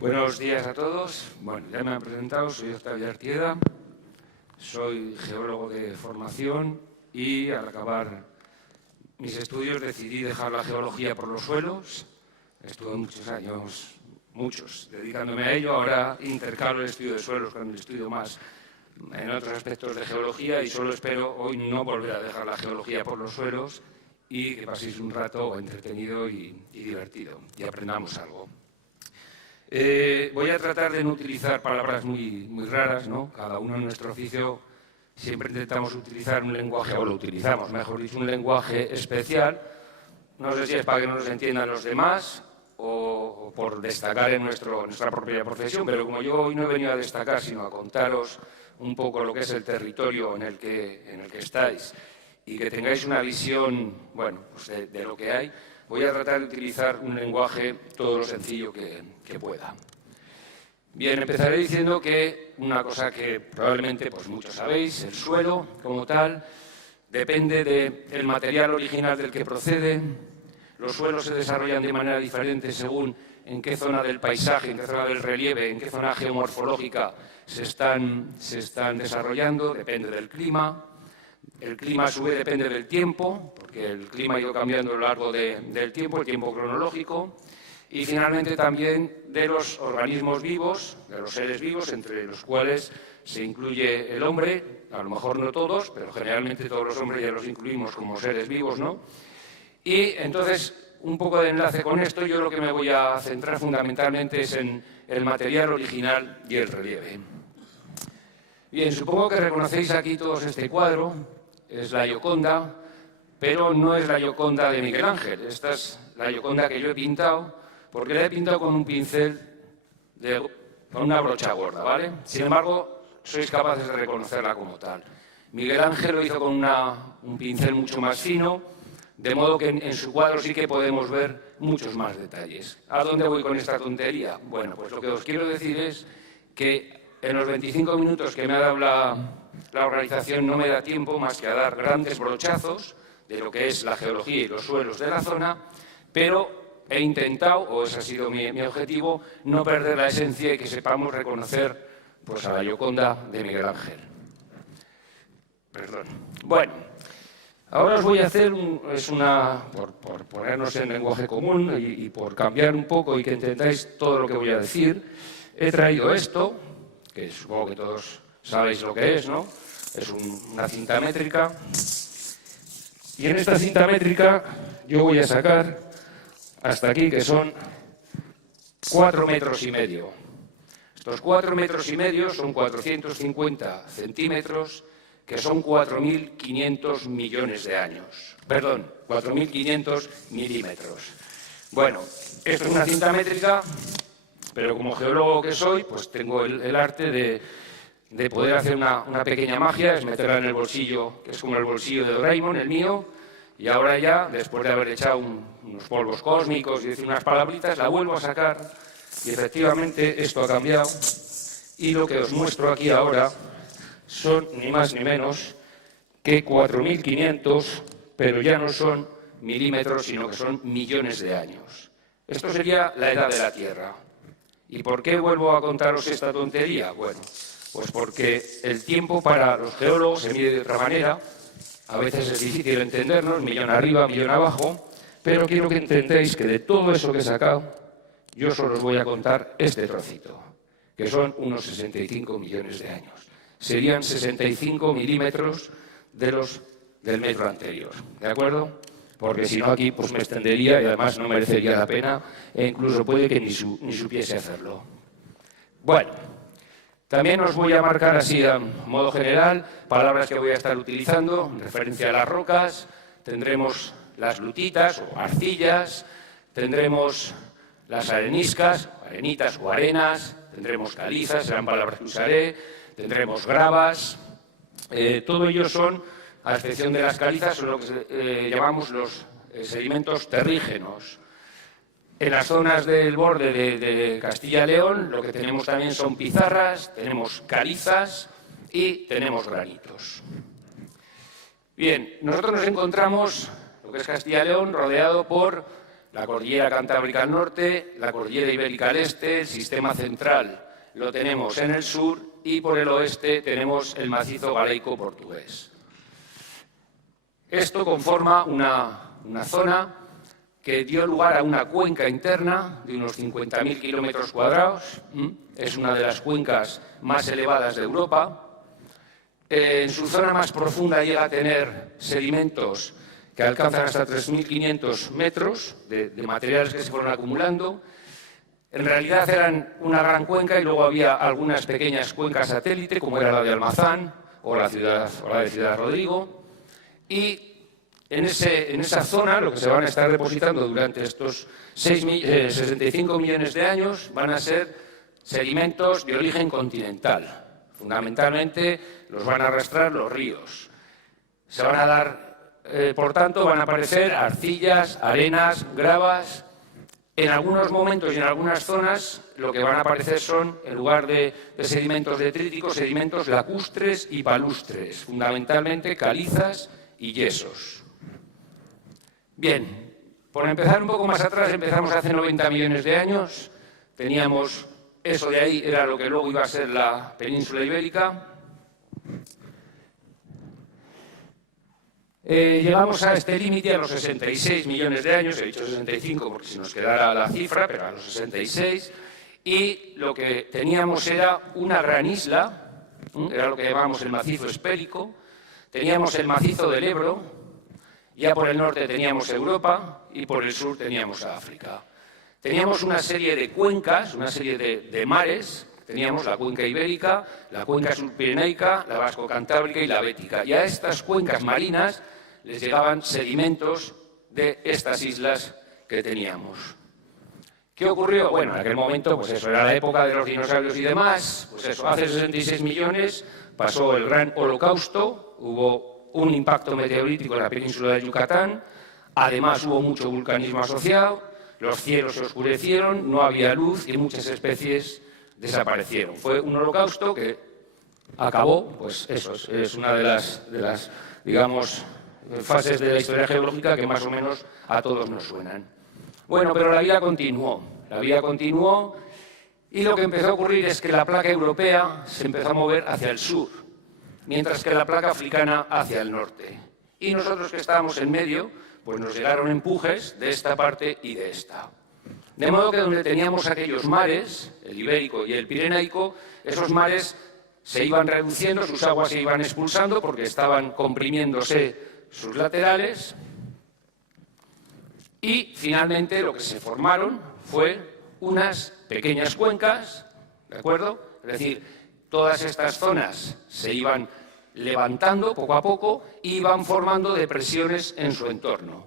Buenos días a todos. Bueno, ya me han presentado, soy Octavio Artieda, soy geólogo de formación y al acabar mis estudios decidí dejar la geología por los suelos. Estuve muchos años, dedicándome a ello. Ahora intercalo el estudio de suelos con el estudio más en otros aspectos de geología y solo espero hoy no volver a dejar la geología por los suelos y que paséis un rato entretenido y divertido y aprendamos algo. Voy a tratar de no utilizar palabras muy raras, ¿no? Cada uno en nuestro oficio siempre intentamos utilizar un lenguaje, o lo utilizamos, mejor dicho, un lenguaje especial. No sé si es para que no nos entiendan los demás o por destacar en nuestra propia profesión, pero como yo hoy no he venido a destacar, sino a contaros un poco lo que es el territorio en el que estáis y que tengáis una visión, bueno, pues de lo que hay, voy a tratar de utilizar un lenguaje todo lo sencillo que pueda. Bien, empezaré diciendo que una cosa que probablemente pues muchos sabéis, el suelo como tal, depende del material original del que procede. Los suelos se desarrollan de manera diferente según en qué zona del paisaje, en qué zona del relieve, en qué zona geomorfológica se están desarrollando, depende del clima. El clima a su vez depende del tiempo, porque el clima ha ido cambiando a lo largo del tiempo, el tiempo cronológico, y finalmente también de los organismos vivos, de los seres vivos, entre los cuales se incluye el hombre, a lo mejor no todos, pero generalmente todos los hombres ya los incluimos como seres vivos, ¿no? Y entonces, un poco de enlace con esto, yo lo que me voy a centrar fundamentalmente es en el material original y el relieve. Bien, supongo que reconocéis aquí todos este cuadro, es la Gioconda, pero no es la Gioconda de Miguel Ángel, esta es la Gioconda que yo he pintado, porque la he pintado con un pincel, con una brocha gorda, ¿vale? Sin embargo, sois capaces de reconocerla como tal. Miguel Ángel lo hizo con un pincel mucho más fino, de modo que en su cuadro sí que podemos ver muchos más detalles. ¿A dónde voy con esta tontería? Bueno, pues lo que os quiero decir es que en los 25 minutos que me ha dado la organización no me da tiempo más que a dar grandes brochazos de lo que es la geología y los suelos de la zona, pero he intentado, o ese ha sido mi objetivo, no perder la esencia y que sepamos reconocer pues, a la Gioconda de Miguel Ángel. Perdón. Bueno, ahora os voy a hacer, por ponernos en lenguaje común y por cambiar un poco y que entendáis todo lo que voy a decir, he traído esto, que supongo que todos sabéis lo que es, ¿no? Es una cinta métrica. Y en esta cinta métrica yo voy a sacar hasta aquí, que son 4,5 metros. Estos 4,5 metros son 450 centímetros, que son 4.500 millones de años. Perdón, 4.500 milímetros. Bueno, esto es una cinta métrica, pero como geólogo que soy, pues tengo el arte de poder hacer una pequeña magia, es meterla en el bolsillo, que es como el bolsillo de Doraemon, el mío, y ahora ya, después de haber echado unos polvos cósmicos y decir unas palabritas, la vuelvo a sacar y efectivamente esto ha cambiado y lo que os muestro aquí ahora son ni más ni menos que 4.500, pero ya no son milímetros, sino que son millones de años. Esto sería la edad de la Tierra. ¿Y por qué vuelvo a contaros esta tontería? Bueno, pues porque el tiempo para los geólogos se mide de otra manera. A veces es difícil entendernos, millón arriba, millón abajo, pero quiero que entendáis que de todo eso que he sacado, yo solo os voy a contar este trocito, que son unos 65 millones de años. Serían 65 milímetros del metro anterior, ¿de acuerdo? Porque si no aquí pues me extendería y además no merecería la pena e incluso puede que ni supiese hacerlo. Bueno, también os voy a marcar así a modo general palabras que voy a estar utilizando en referencia a las rocas. Tendremos las lutitas o arcillas, tendremos las areniscas, arenitas o arenas, tendremos calizas, serán palabras que usaré, tendremos gravas, todo ello son, a excepción de las calizas, son lo que llamamos los sedimentos terrígenos. En las zonas del borde de Castilla y León lo que tenemos también son pizarras, tenemos calizas y tenemos granitos. Bien, nosotros nos encontramos, lo que es Castilla y León, rodeado por la cordillera Cantábrica al norte, la cordillera Ibérica al este, el sistema central lo tenemos en el sur y por el oeste tenemos el macizo galeico-portugués. Esto conforma una zona que dio lugar a una cuenca interna de unos 50.000 kilómetros cuadrados. Es una de las cuencas más elevadas de Europa. En su zona más profunda llega a tener sedimentos que alcanzan hasta 3.500 metros de materiales que se fueron acumulando. En realidad eran una gran cuenca y luego había algunas pequeñas cuencas satélite, como era la de Almazán o la de Ciudad Rodrigo. Y en esa zona, lo que se van a estar depositando durante estos 65 millones de años, van a ser sedimentos de origen continental. Fundamentalmente los van a arrastrar los ríos. Se van a dar, por tanto, van a aparecer arcillas, arenas, gravas. En algunos momentos y en algunas zonas lo que van a aparecer son, en lugar de sedimentos detríticos, sedimentos lacustres y palustres, fundamentalmente calizas y yesos. Bien, por empezar un poco más atrás, empezamos hace 90 millones de años, teníamos eso de ahí, era lo que luego iba a ser la península ibérica. Llegamos a este límite a los 66 millones de años, he dicho 65 porque si nos quedara la cifra, pero a los 66, y lo que teníamos era una gran isla, era lo que llamamos el macizo espérico, teníamos el macizo del Ebro, ya por el norte teníamos Europa y por el sur teníamos África. Teníamos una serie de cuencas, una serie de mares, teníamos la cuenca ibérica, la cuenca subpirenaica, la vasco-cantábrica y la bética. Y a estas cuencas marinas les llegaban sedimentos de estas islas que teníamos. ¿Qué ocurrió? Bueno, en aquel momento, pues eso, era la época de los dinosaurios y demás, pues eso, hace 66 millones pasó el gran holocausto, hubo un impacto meteorítico en la península de Yucatán, además hubo mucho vulcanismo asociado, los cielos se oscurecieron, no había luz y muchas especies desaparecieron. Fue un holocausto que acabó, pues eso, es una de las, digamos, fases de la historia geológica que más o menos a todos nos suenan. Bueno, pero la vida continuó y lo que empezó a ocurrir es que la placa europea se empezó a mover hacia el sur, mientras que la placa africana hacia el norte. Y nosotros que estábamos en medio, pues nos llegaron empujes de esta parte y de esta. De modo que donde teníamos aquellos mares, el ibérico y el pirenaico, esos mares se iban reduciendo, sus aguas se iban expulsando porque estaban comprimiéndose sus laterales y finalmente lo que se formaron fue unas pequeñas cuencas, ¿de acuerdo? Es decir, todas estas zonas se iban levantando poco a poco y iban formando depresiones en su entorno,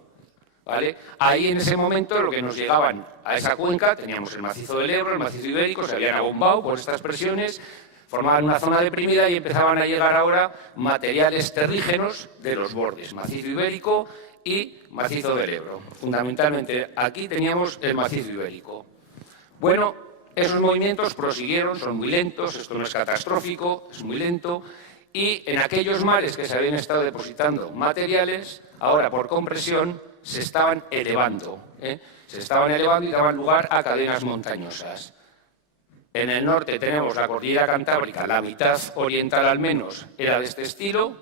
¿vale? Ahí en ese momento lo que nos llegaban a esa cuenca, teníamos el macizo del Ebro, el macizo ibérico, se habían abombado por estas presiones, formaban una zona deprimida y empezaban a llegar ahora materiales terrígenos de los bordes, macizo ibérico y macizo del Ebro. Fundamentalmente aquí teníamos el macizo ibérico. Bueno, esos movimientos prosiguieron, son muy lentos, esto no es catastrófico, es muy lento, y en aquellos mares que se habían estado depositando materiales, ahora por compresión se estaban elevando, se estaban elevando y daban lugar a cadenas montañosas. En el norte tenemos la cordillera Cantábrica, la mitad oriental al menos era de este estilo,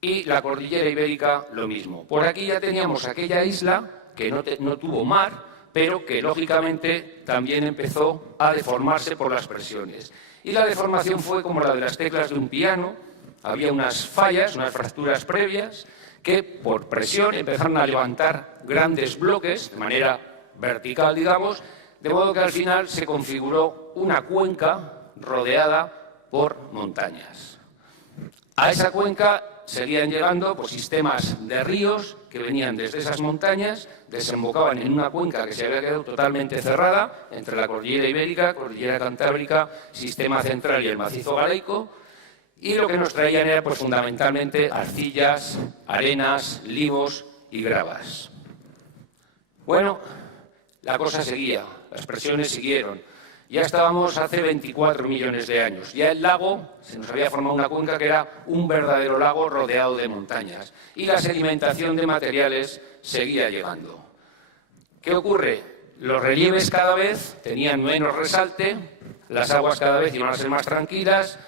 y la cordillera Ibérica lo mismo. Por aquí ya teníamos aquella isla que no tuvo mar, pero que lógicamente también empezó a deformarse por las presiones. Y la deformación fue como la de las teclas de un piano, había unas fallas, unas fracturas previas, que por presión empezaron a levantar grandes bloques de manera vertical, digamos, de modo que al final se configuró una cuenca rodeada por montañas. A esa cuenca seguían llegando pues, sistemas de ríos que venían desde esas montañas, desembocaban en una cuenca que se había quedado totalmente cerrada entre la cordillera ibérica, cordillera cantábrica, sistema central y el macizo galeico, y lo que nos traían era pues, fundamentalmente arcillas, arenas, limos y gravas. Bueno, la cosa seguía, las presiones siguieron. Ya estábamos hace 24 millones de años. Ya el lago, se nos había formado una cuenca que era un verdadero lago rodeado de montañas. Y la sedimentación de materiales seguía llegando. ¿Qué ocurre? Los relieves cada vez tenían menos resalte, las aguas cada vez iban a ser más tranquilas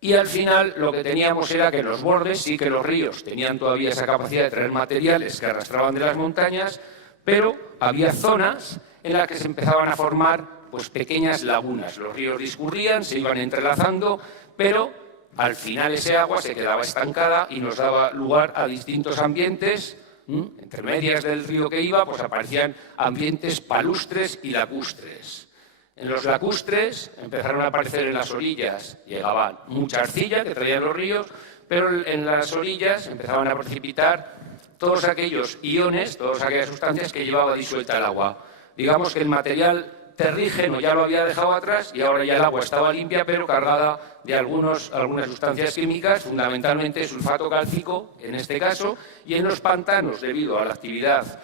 y al final lo que teníamos era que los bordes, sí que los ríos tenían todavía esa capacidad de traer materiales que arrastraban de las montañas, pero había zonas en las que se empezaban a formar pues, pequeñas lagunas. Los ríos discurrían, se iban entrelazando, pero al final ese agua se quedaba estancada y nos daba lugar a distintos ambientes. Entre medias del río que iba, pues aparecían ambientes palustres y lacustres. En los lacustres empezaron a aparecer en las orillas, llegaba mucha arcilla que traían los ríos, pero en las orillas empezaban a precipitar todos aquellos iones, todas aquellas sustancias que llevaba disuelta el agua. Digamos que el material terrígeno ya lo había dejado atrás y ahora ya el agua estaba limpia, pero cargada de algunas sustancias químicas, fundamentalmente sulfato cálcico, en este caso, y en los pantanos, debido a la actividad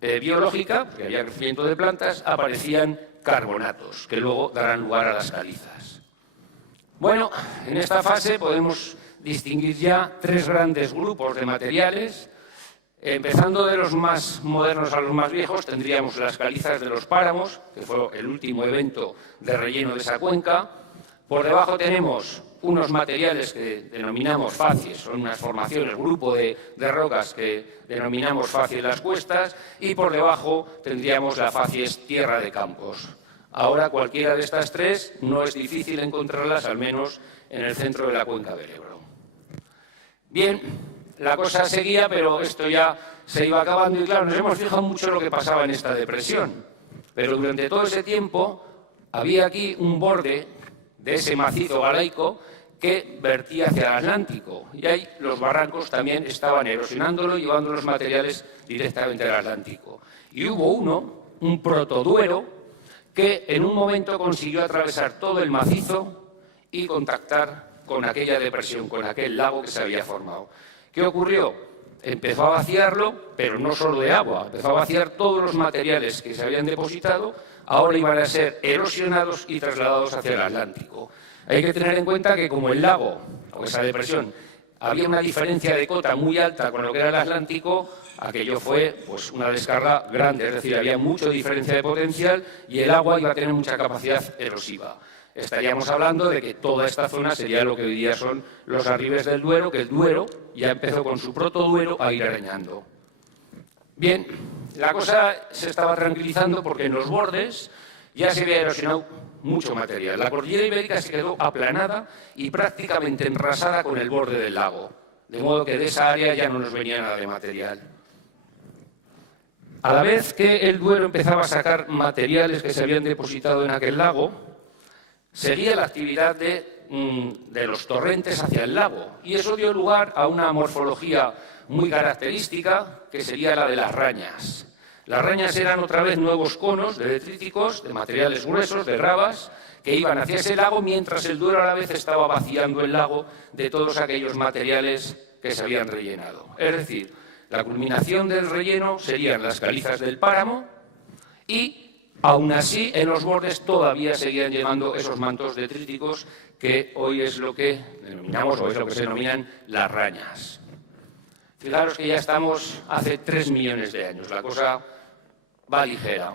biológica, porque había crecimiento de plantas, aparecían carbonatos, que luego darán lugar a las calizas. Bueno, en esta fase podemos distinguir ya tres grandes grupos de materiales. Empezando de los más modernos a los más viejos, tendríamos las calizas de los páramos, que fue el último evento de relleno de esa cuenca. Por debajo tenemos unos materiales que denominamos facies, son unas formaciones, grupo de rocas que denominamos facies las cuestas, y por debajo tendríamos la facies tierra de campos. Ahora cualquiera de estas tres no es difícil encontrarlas, al menos en el centro de la cuenca del Ebro. Bien, la cosa seguía, pero esto ya se iba acabando y claro, nos hemos fijado mucho en lo que pasaba en esta depresión. Pero durante todo ese tiempo había aquí un borde de ese macizo galaico que vertía hacia el Atlántico. Y ahí los barrancos también estaban erosionándolo y llevando los materiales directamente al Atlántico. Y hubo un protoduero, que en un momento consiguió atravesar todo el macizo y contactar con aquella depresión, con aquel lago que se había formado. ¿Qué ocurrió? Empezó a vaciarlo, pero no solo de agua, empezó a vaciar todos los materiales que se habían depositado, ahora iban a ser erosionados y trasladados hacia el Atlántico. Hay que tener en cuenta que como el lago, o esa depresión, había una diferencia de cota muy alta con lo que era el Atlántico, aquello fue pues, una descarga grande, es decir, había mucha diferencia de potencial y el agua iba a tener mucha capacidad erosiva. Estaríamos hablando de que toda esta zona sería lo que hoy día son los arribes del Duero, que el Duero ya empezó con su protoduero a ir arañando. Bien, la cosa se estaba tranquilizando porque en los bordes ya se había erosionado mucho material. La cordillera ibérica se quedó aplanada y prácticamente enrasada con el borde del lago, de modo que de esa área ya no nos venía nada de material. A la vez que el Duero empezaba a sacar materiales que se habían depositado en aquel lago, seguía la actividad de los torrentes hacia el lago y eso dio lugar a una morfología muy característica que sería la de las rañas. Las rañas eran otra vez nuevos conos de detríticos, de materiales gruesos, de gravas, que iban hacia ese lago mientras el Duero a la vez estaba vaciando el lago de todos aquellos materiales que se habían rellenado. Es decir, la culminación del relleno serían las calizas del páramo y aún así, en los bordes todavía seguían llevando esos mantos detríticos que hoy es lo que denominamos, o es lo que se denominan las rañas. Fijaros que ya estamos hace 3 millones de años, la cosa va ligera.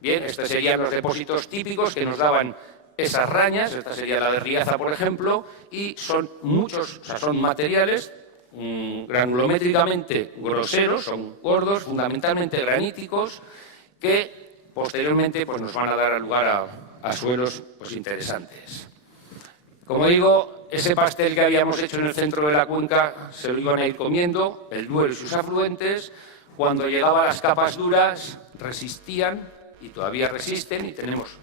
Bien, estos serían los depósitos típicos que nos daban esas rañas, esta sería la de Riaza, por ejemplo, y son muchos, o sea, son materiales granulométricamente groseros, son gordos, fundamentalmente graníticos, que posteriormente pues, nos van a dar lugar a suelos pues, interesantes. Como digo, ese pastel que habíamos hecho en el centro de la cuenca se lo iban a ir comiendo, el Duero y sus afluentes. Cuando llegaba a las capas duras resistían y todavía resisten y tenemos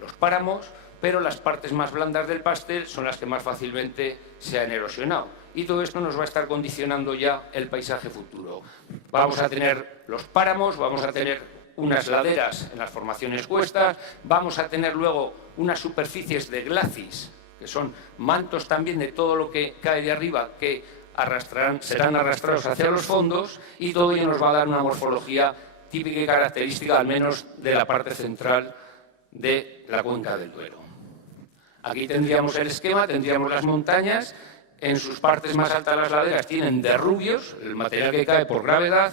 los páramos, pero las partes más blandas del pastel son las que más fácilmente se han erosionado. Y todo esto nos va a estar condicionando ya el paisaje futuro. Vamos a tener los páramos, vamos a tener unas laderas en las formaciones cuestas, vamos a tener luego unas superficies de glacis, que son mantos también de todo lo que cae de arriba, que serán arrastrados hacia los fondos, y todo ello nos va a dar una morfología típica y característica, al menos de la parte central de la cuenca del Duero. Aquí tendríamos el esquema, tendríamos las montañas, en sus partes más altas las laderas tienen derrubios, el material que cae por gravedad,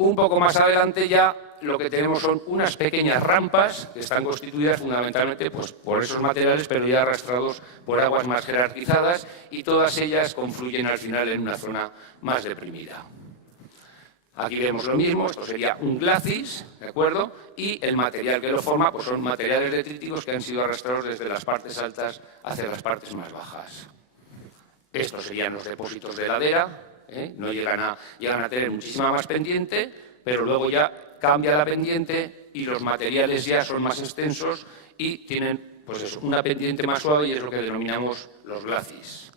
Un poco más adelante ya lo que tenemos son unas pequeñas rampas que están constituidas fundamentalmente pues, por esos materiales, pero ya arrastrados por aguas más jerarquizadas, y todas ellas confluyen al final en una zona más deprimida. Aquí vemos lo mismo, esto sería un glacis, ¿de acuerdo? Y el material que lo forma pues son materiales detríticos que han sido arrastrados desde las partes altas hacia las partes más bajas. Estos serían los depósitos de ladera, no llegan a tener muchísima más pendiente, pero luego ya cambia la pendiente y los materiales ya son más extensos y tienen pues eso, una pendiente más suave, y es lo que denominamos los glacis.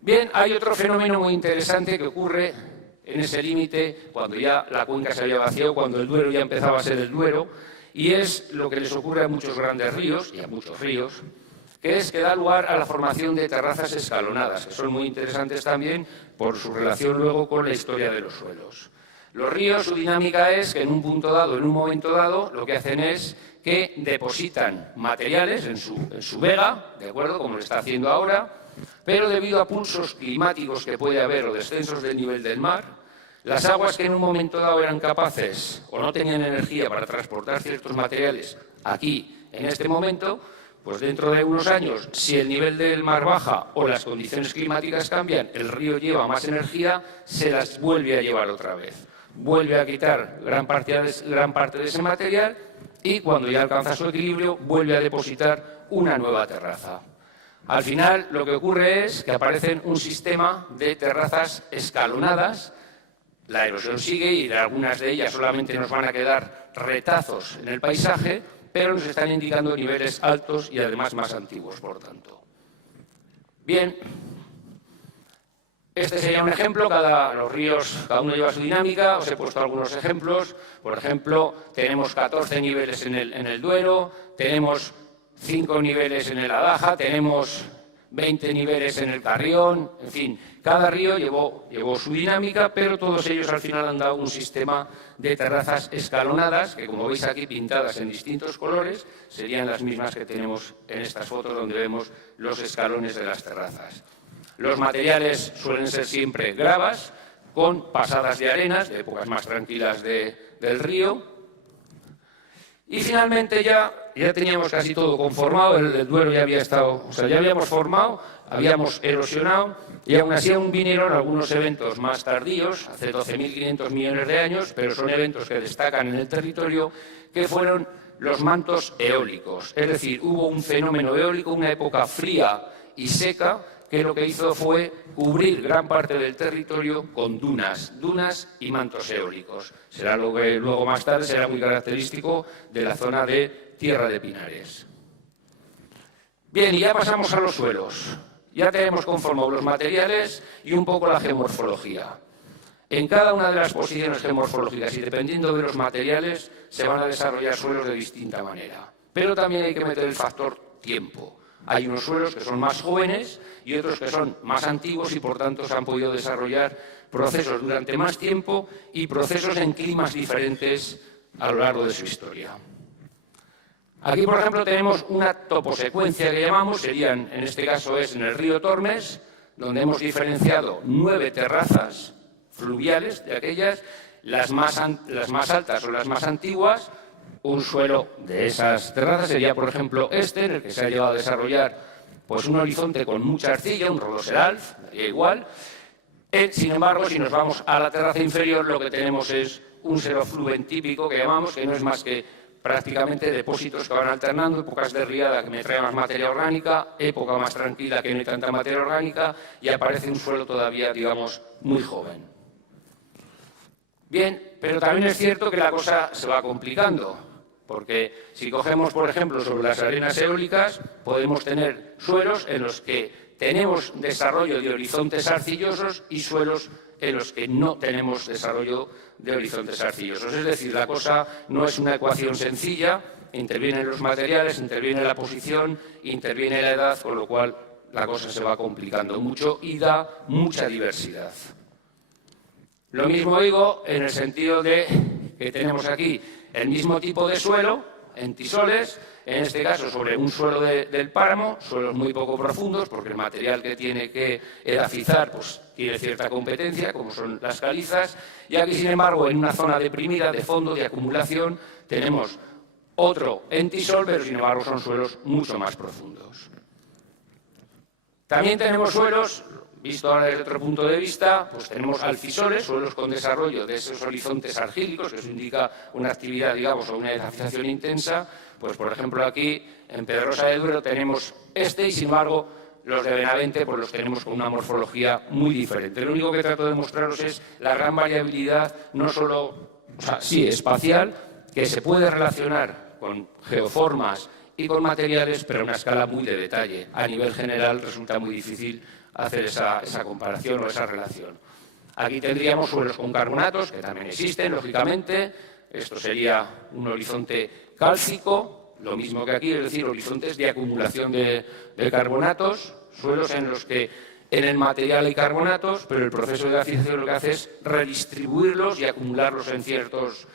Bien, hay otro fenómeno muy interesante que ocurre en ese límite cuando ya la cuenca se había vaciado, cuando el Duero ya empezaba a ser el Duero, y es lo que les ocurre a muchos grandes ríos y a muchos ríos, que es que da lugar a la formación de terrazas escalonadas, que son muy interesantes también por su relación luego con la historia de los suelos. Los ríos, su dinámica es que en un punto dado, en un momento dado, lo que hacen es que depositan materiales en su vega, ¿de acuerdo?, como lo está haciendo ahora, pero debido a pulsos climáticos que puede haber o descensos del nivel del mar, las aguas que en un momento dado eran capaces o no tenían energía para transportar ciertos materiales aquí, en este momento, pues dentro de unos años, si el nivel del mar baja o las condiciones climáticas cambian, el río lleva más energía, se las vuelve a llevar otra vez. Vuelve a quitar gran parte de ese material y cuando ya alcanza su equilibrio, vuelve a depositar una nueva terraza. Al final, lo que ocurre es que aparecen un sistema de terrazas escalonadas. La erosión sigue y algunas de ellas solamente nos van a quedar retazos en el paisaje, pero nos están indicando niveles altos y además más antiguos, por tanto. Bien, este sería un ejemplo. Los ríos, cada uno lleva su dinámica. Os he puesto algunos ejemplos. Por ejemplo, tenemos 14 niveles en el Duero, tenemos 5 niveles en el Adaja, tenemos 20 niveles en el Carrión, en fin, cada río llevó su dinámica, pero todos ellos al final han dado un sistema de terrazas escalonadas, que como veis aquí pintadas en distintos colores, serían las mismas que tenemos en estas fotos donde vemos los escalones de las terrazas. Los materiales suelen ser siempre gravas, con pasadas de arenas, de épocas más tranquilas del río. Y finalmente ya teníamos casi todo conformado, el Duero ya había estado, o sea, ya habíamos formado, habíamos erosionado, y aún así aún vinieron algunos eventos más tardíos, hace 12.500 millones de años, pero son eventos que destacan en el territorio, que fueron los mantos eólicos. Es decir, hubo un fenómeno eólico, una época fría y seca, que lo que hizo fue cubrir gran parte del territorio con dunas y mantos eólicos. Será lo que luego más tarde será muy característico de la zona de Tierra de Pinares. Bien, y ya pasamos a los suelos. Ya tenemos conformados los materiales y un poco la geomorfología. En cada una de las posiciones geomorfológicas y dependiendo de los materiales se van a desarrollar suelos de distinta manera. Pero también hay que meter el factor tiempo. Hay unos suelos que son más jóvenes y otros que son más antiguos y, por tanto, se han podido desarrollar procesos durante más tiempo y procesos en climas diferentes a lo largo de su historia. Aquí, por ejemplo, tenemos una toposecuencia que llamamos, serían, en este caso es en el río Tormes, donde hemos diferenciado 9 terrazas fluviales de aquellas, las más altas o las más antiguas. Un suelo de esas terrazas sería, por ejemplo, este, en el que se ha llegado a desarrollar pues, un horizonte con mucha arcilla, un rodoseralf, daría igual. Sin embargo, si nos vamos a la terraza inferior, lo que tenemos es un xeroflumen típico, que llamamos, que no es más que prácticamente depósitos que van alternando, épocas de riada que me trae más materia orgánica, época más tranquila que no hay tanta materia orgánica, y aparece un suelo todavía, digamos, muy joven. Bien, pero también es cierto que la cosa se va complicando. Porque si cogemos, por ejemplo, sobre las arenas eólicas, podemos tener suelos en los que tenemos desarrollo de horizontes arcillosos y suelos en los que no tenemos desarrollo de horizontes arcillosos. Es decir, la cosa no es una ecuación sencilla, intervienen los materiales, interviene la posición, interviene la edad, con lo cual la cosa se va complicando mucho y da mucha diversidad. Lo mismo digo en el sentido de que tenemos aquí el mismo tipo de suelo, entisoles, en este caso sobre un suelo del páramo, suelos muy poco profundos, porque el material que tiene que edafizar pues, tiene cierta competencia, como son las calizas, y aquí, sin embargo, en una zona deprimida, de fondo, de acumulación, tenemos otro entisol, pero sin embargo son suelos mucho más profundos. También tenemos suelos, visto ahora desde otro punto de vista, pues tenemos alfisoles, suelos con desarrollo de esos horizontes argílicos, que eso indica una actividad, digamos, o una edafización intensa. Pues, por ejemplo, aquí en Pedrosa de Duero tenemos y, sin embargo, los de Benavente pues los tenemos con una morfología muy diferente. Lo único que trato de mostraros es la gran variabilidad, no solo, o sea, sí, espacial, que se puede relacionar con geoformas y con materiales, pero a una escala muy de detalle. A nivel general resulta muy difícil hacer esa comparación o esa relación. Aquí tendríamos suelos con carbonatos, que también existen, lógicamente. Esto sería un horizonte cálcico, lo mismo que aquí, es decir, horizontes de acumulación de carbonatos, suelos en los que en el material hay carbonatos, pero el proceso de edafización lo que hace es redistribuirlos y acumularlos en ciertos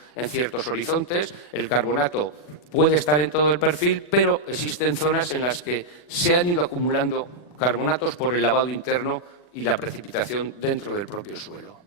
horizontes. El carbonato puede estar en todo el perfil, pero existen zonas en las que se han ido acumulando carbonatos por el lavado interno y la precipitación dentro del propio suelo.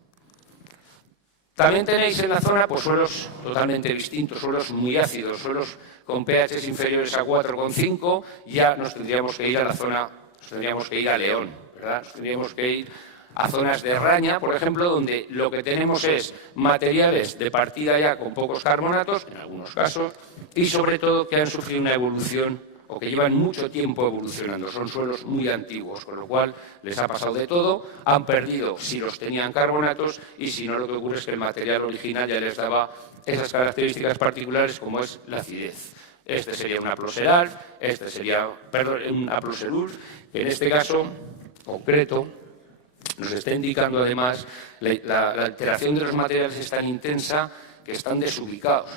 También tenéis en la zona pues, suelos totalmente distintos, suelos muy ácidos, suelos con pHs inferiores a 4,5, ya nos tendríamos que ir a la zona, nos tendríamos que ir a León, ¿verdad? Nos tendríamos que ir a zonas de Raña, por ejemplo, donde lo que tenemos es materiales de partida ya con pocos carbonatos, en algunos casos, y sobre todo que han sufrido una evolución o que llevan mucho tiempo evolucionando. Son suelos muy antiguos, con lo cual les ha pasado de todo, han perdido si los tenían carbonatos y si no, lo que ocurre es que el material original ya les daba esas características particulares como es la acidez. Este sería un aploseralf, este sería, perdón, un aploserulf, que en este caso concreto nos está indicando además la alteración de los materiales es tan intensa que están desubicados,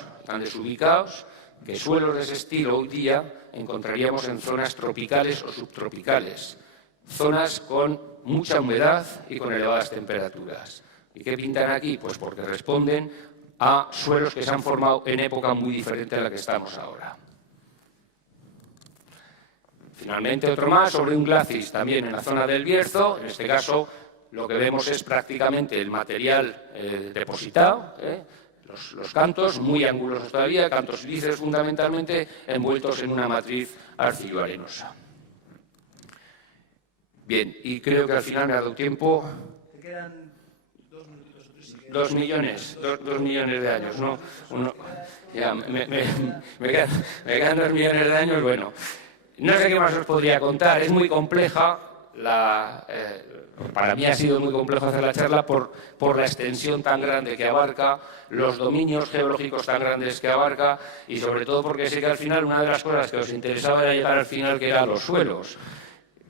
que suelos de ese estilo hoy día encontraríamos en zonas tropicales o subtropicales, zonas con mucha humedad y con elevadas temperaturas. ¿Y qué pintan aquí? Pues porque responden a suelos que se han formado en época muy diferente a la que estamos ahora. Finalmente, otro más sobre un glacis también en la zona del Bierzo. En este caso, lo que vemos es prácticamente el material depositado, los cantos, muy angulosos todavía, cantos silíceos fundamentalmente, envueltos en una matriz arcillo-arenosa. Bien, y creo que al final me ha dado tiempo. Te quedan 2 minutitos o 3 si quieres. 2 millones de años, ¿no? Ya, me quedan 2 millones de años, bueno. No sé qué más os podría contar, es muy compleja para mí ha sido muy complejo hacer la charla por la extensión tan grande que abarca, los dominios geológicos tan grandes que abarca y sobre todo porque sé que al final una de las cosas que os interesaba era llegar al final que eran los suelos.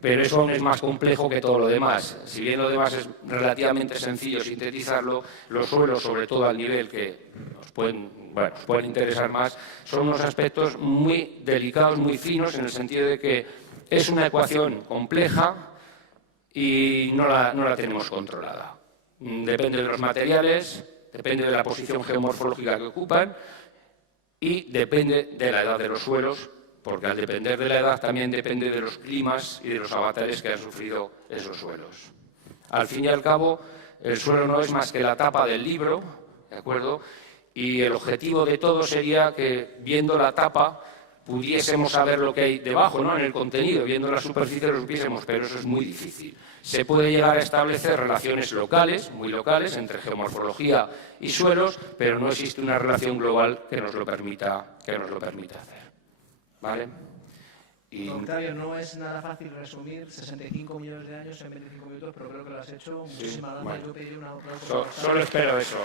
Pero eso es más complejo que todo lo demás. Si bien lo demás es relativamente sencillo sintetizarlo, los suelos, sobre todo al nivel que os pueden interesar más, son unos aspectos muy delicados, muy finos, en el sentido de que es una ecuación compleja y no la tenemos controlada. Depende de los materiales, depende de la posición geomorfológica que ocupan y depende de la edad de los suelos, porque al depender de la edad también depende de los climas y de los avatares que han sufrido esos suelos. Al fin y al cabo, el suelo no es más que la tapa del libro, ¿de acuerdo? Y el objetivo de todo sería que, viendo la tapa, pudiésemos saber lo que hay debajo, ¿no? En el contenido, viendo la superficie lo supiésemos, pero eso es muy difícil. Se puede llegar a establecer relaciones locales, muy locales, entre geomorfología y suelos, pero no existe una relación global que nos lo permita hacer. ¿Vale? Y... Octavio, no es nada fácil resumir 65 millones de años en 25 minutos, pero creo que lo has hecho. Muchísimas gracias. Bueno. Yo pediría una aplauso. Solo espero eso.